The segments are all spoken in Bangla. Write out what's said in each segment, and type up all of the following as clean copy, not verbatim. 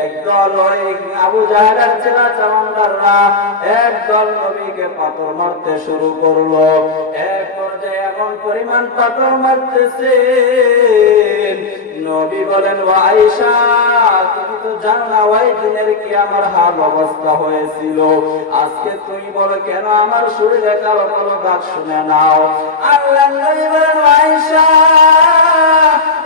একদল ওই আবু জাহেলের ছেলে চামড়াররা একদল নবীকে পাথর মারতে শুরু করলো। এক পর্যায়ে এমন পরিমাণ পাথর মারতেছে, নবী বলেন, ও আয়েশা, তুমি তো জানো না ওই দিনের কি আমার হাল অবস্থা হয়েছিল। আজকে তুমি বলো কেন আমার শরীরে কালো কালো দাগ? শুনে নাও। আল্লাহ নবী বলেন, ও আয়েশা,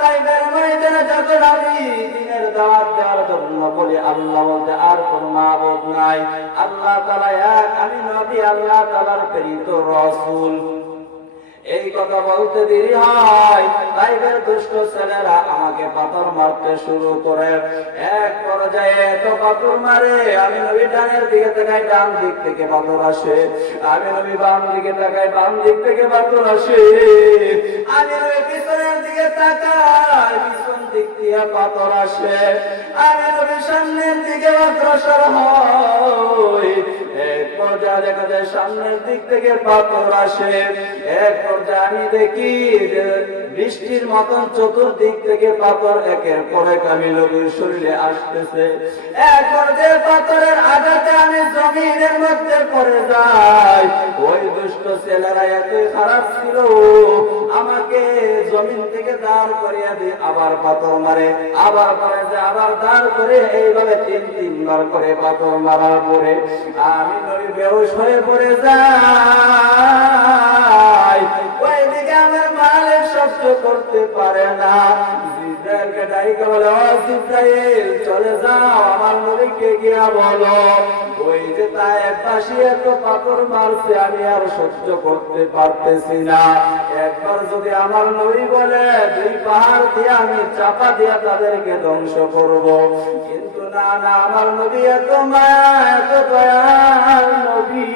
তাইবের ময়দানে যত নবী দ্বীনের দাওয়াত দেওয়ার জন্য বলি আল্লাহ বলতে আর কোন মাবুদ নাই, আল্লাহ তাআলা এক, আমি নবী আল্লাহ তাআলার প্রেরিত রাসূল। এই কথা বলতে দেরি হয়, তাইবের দুষ্ট ছেলেরা আমাকে পাথর মারতে শুরু করে। এক পর্যায়ে এত পাথর মারে, আমি নবী ডানের দিকে তাকাই, ডান দিক থেকে পাথর আসে। আমি নবী বাম দিকে তাকাই, বাম দিক থেকে পাথর আসে। আমি নবী পিছনের দিকে তাকাই, পিছন দিক দিয়ে পাথর আসে। আমি নবী সামনের দিকে অগ্রসর হই, এক পর্যায়ে দেখা যায় সামনের দিক থেকে পাথর আসে। এক পর্যায়ে আমি দেখি যে বৃষ্টির মতন চতুর্দিক থেকে পাথর একের পর এক আমি নবীর শরীরে আসতেছে। এক পর্যায়ে পাথরের আঘাতে আমি জমিনের মধ্যে পড়ে যাই। ওই দুষ্ট ছেলেরা এতই খারাপ ছিল, আমাকে জমিন থেকে দাঁড় করিয়ে দিয়ে আবার পাথর মারে, আবার পরে যে আবার দাঁড় করে, এইভাবে তিনবার করে পাথর মারার পরে আমি নবী বেহুশ হয়ে পড়ে যাই। ওইদিকে আমার মালিক সহ্য করতে পারে না, জিবরাইলকে ডাইকা বলে, ও জিবরাইল, চলে যাও আমার নবীকে গিয়া বলো, ওই যে তায়েফবাসী এত পাথর মারছে, আমি আর সহ্য করতে পারতেছি না। একবার যদি আমার নবী বলে দুই পাহাড় দিয়ে আমি চাপা দিয়া তাদেরকে ধ্বংস করব, কিন্তু না না, আমার নবী এত মায়া, এত দয়ার নবী,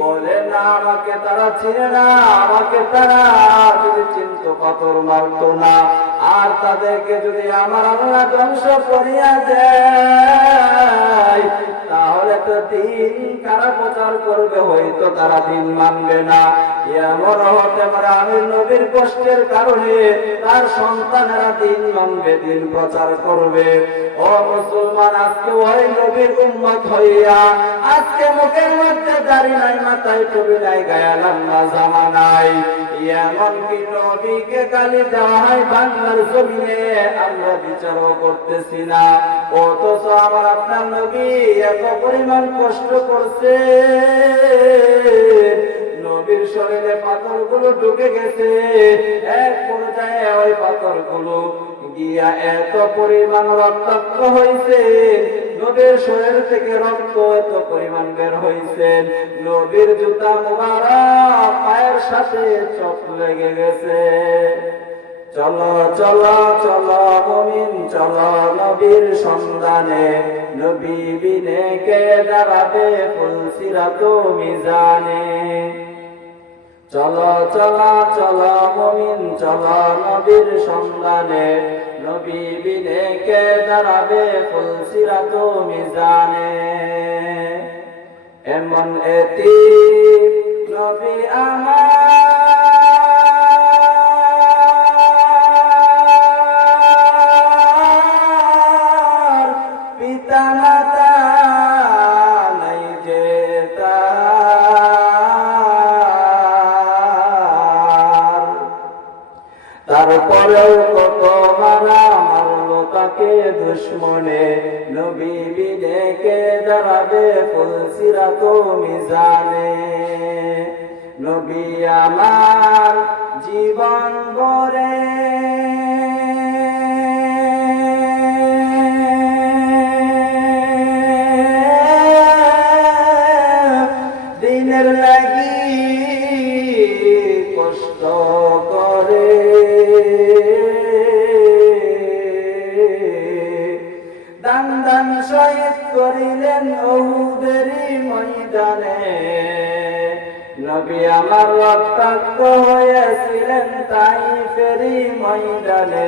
বলে না আমাকে তারা চিনে না, আমাকে তারা যদি চিনতো পাথর মারতো না। আর তাদেরকে যদি আমার আল্লাহ ধ্বংস করিয়া দেয়, তাহলে তো দিন কারা প্রচার করবে, হয়তো তারা দিন মানবে না। এমন হতে পারে আমি নবীর কষ্টের কারণে তার সন্তানেরা দিন মানবে, দিন প্রচার করবে। ও মুসলমান, আজকে ওই নবীর উম্মত হইয়া আজকে মুখের মধ্যে দাড়ি নাই, মাথায় টুপি নাই, গায়ে লম্বা জামা নাই, এমনকি নবীকে গালি দেওয়া হয় বাংলার জমিনে, আমরা বিচারও করতেছি না। অথচ আমার আপনার নবী এত পরিমাণ কষ্ট করছে, নবীর শরীরে পাথরগুলো ঢুকে গেছে। এক পর্যায়ে ওই পাথরগুলো গিয়া এত পরিমাণ রক্তাক্ত হয়েছে, নবীর শরীর থেকে রক্ত এত পরিমাণ বের হয়েছে, নবীর জুতা মুবারক পায়ের সাথে চোট লেগে গেছে। চলো চলো চলো মুমিন, চলো নবীর সন্ধানে, নবী বিনে কে দাঁড়াবে ফুলসিরাত মিজানে। চলো চলো চলো মুমিন, চলো নবীর সন্ধানে, নবী বিনে কে দাঁড়াবে ফুলসিরাত মিজানে। এমন এতি নবী আমার, পিতা মাতা নাই যে তারপরেও কত মারা মারলো তাকে দুশ্মনে, নবী বিনে কে দাঁড়াবে ফুলসিরাত মিজানে। নবী আমার জীবন ভরে দিনের লাগি কষ্ট করে, দান দান শহীদ করিলেন উহুদেরই ময়দানে। নবী আমার রক্তাক্ত হয়েছিলেন তাইফেরই ময়দানে,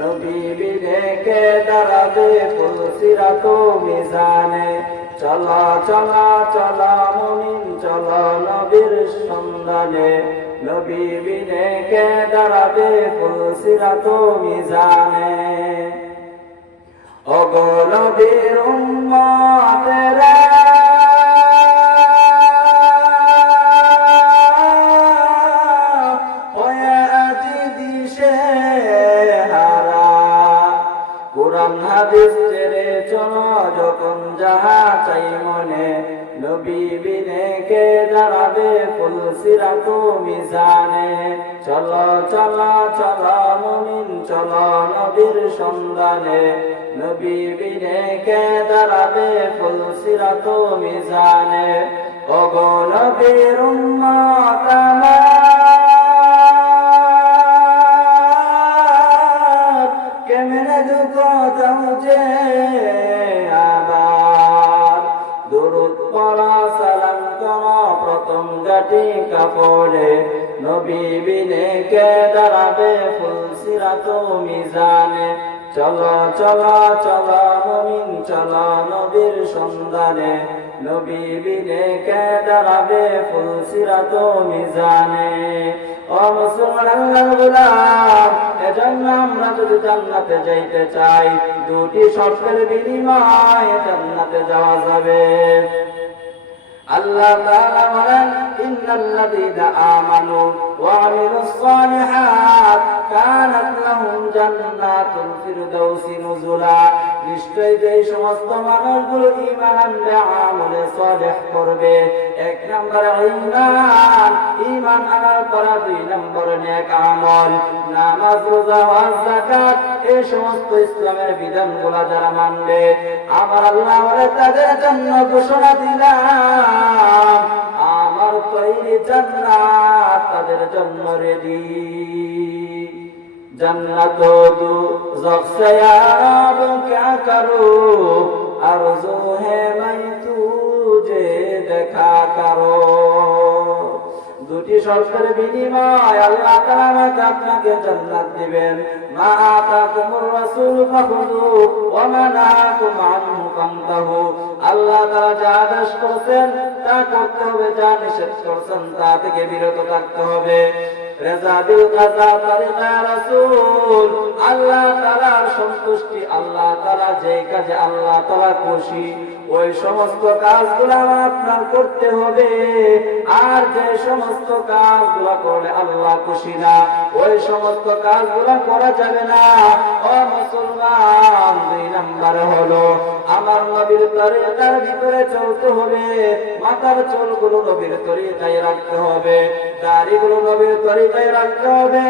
নবী বিনে কে দাঁড়াবে ফুলসিরাত মিজানে। চলো চলো চলো মুমিন, চলো নবীর সন্ধানে, নবী বিনে কে দাঁড়াবে ফুলসিরাত মিজানে। ওগো নবীর উম্মতেরা হয়ে আজি দিশে হারা, কুরআন হাদিস ছেড়ে চলো যখন যাহা চাই মনে, নবী বিনে কে দাঁড়াবে ফুল সিরাত মিজানে। চলো চলো চলো মুমিন চলো নবীর সন্ধানে, নবী বিনে কে দাঁড়াবে ফুল সিরাত মিজানে। ওগো নবীর উম্মত আমার, কেমনে দুঃখ দাও যে আবার, দুরূদ পড়া সালাম করো প্রথম গাটি কাপড়ে, নবী বিনে কে দাঁড়াবে ফুল সিরাত মিজানে। চলো চলো চলো মুমিন চলো নবীর সন্ধানে, নবী বিনে কে দাঁড়াবে ফুল সিরাত মিজানে। ও মুসলমান আল্লাহর গোলাম, এজন্য আমরা যদি জান্নাতে যাইতে চাই, দুটি শর্তের বিনিময়ে জান্নাতে যাওয়া যাবে। আল্লাহ তাআলা বলেন, ইন্নাল্লাযীনা আমানু ওয়া আমিলুস সালিহাত কানাত লাহুম জান্নাতুল ফিরদাউসি নুজুলা। নিশ্চয়ই যে সমস্ত মানুষগুলো ঈমান আনবে আমলে সালেহ করবে, এক নম্বরে ঈমান, ঈমান আনার পর দুই নম্বরে নেক আমল, নামাজ রোজা হজ যাকাত, এই সমস্ত ইসলামের বিধানগুলো যারা মানবে, আমার আল্লাহ বলে তাদের জন্য ঘোষণা দিলাম আমার তৈরি জান্নাত তাদের জন্য রেডি। जन्नत दोज़ख से याब क्या करूं, आरज़ू है मैं तुझे देखा करो। দুটি শর্তের বিনিময় আল্লাহ তাআলা আমাকে আপনাকে জান্নাত দিবেন। মা আতাকুমুর রাসূল ফাখুযু ওয়া মা নাহাকুম আনহু ফান্তাহু। আল্লাহ তাআলা যা আদেশ করেছেন তা করতে হবে, যা নিষেধ করেছেন তা থেকে বিরত থাকতে হবে। রেজা বিল কাযা তারিকা রাসূল, আল্লাহ তাআলার সন্তুষ্টি, আল্লাহ তাআলা যে কাজে আল্লাহ তাআলা খুশি ওই সমস্ত কাজগুলো আপনার করতে হবে। আর যে সমস্ত কাজগুলো করলে আল্লাহ খুশি না ওই সমস্ত কাজগুলো করা যাবে না। ও মুসলমান, দুই নম্বর হলো আমার নবীর তরিকার ভিতরে চলতে হবে। মাথার চুলগুলো নবীর তরিকায় রাখতে হবে, দাড়িগুলো নবীর তরিকায় রাখতে হবে,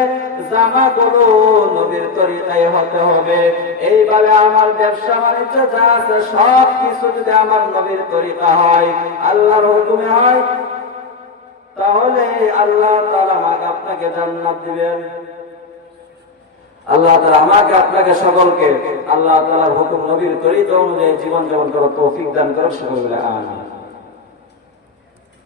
জামাগুলো নবীর তরিকায় হতে হবে। এইভাবে আমার ব্যবসা বাণিজ্য যা আছে সব কিছু যদি আমার নবীর তরিকা হয়, আল্লাহর হুকুমে হয়, তাহলে আল্লাহ তাআলা আমাকে আপনাকে জান্নাত দিবেন। আল্লাহ তাআলা আমাকে আপনাকে সকলকে আল্লাহ তাআলার হুকুম নবীর তরিকা অনুযায়ী জীবন যাপন করার তৌফিক দান করেন। সকলে আমিন।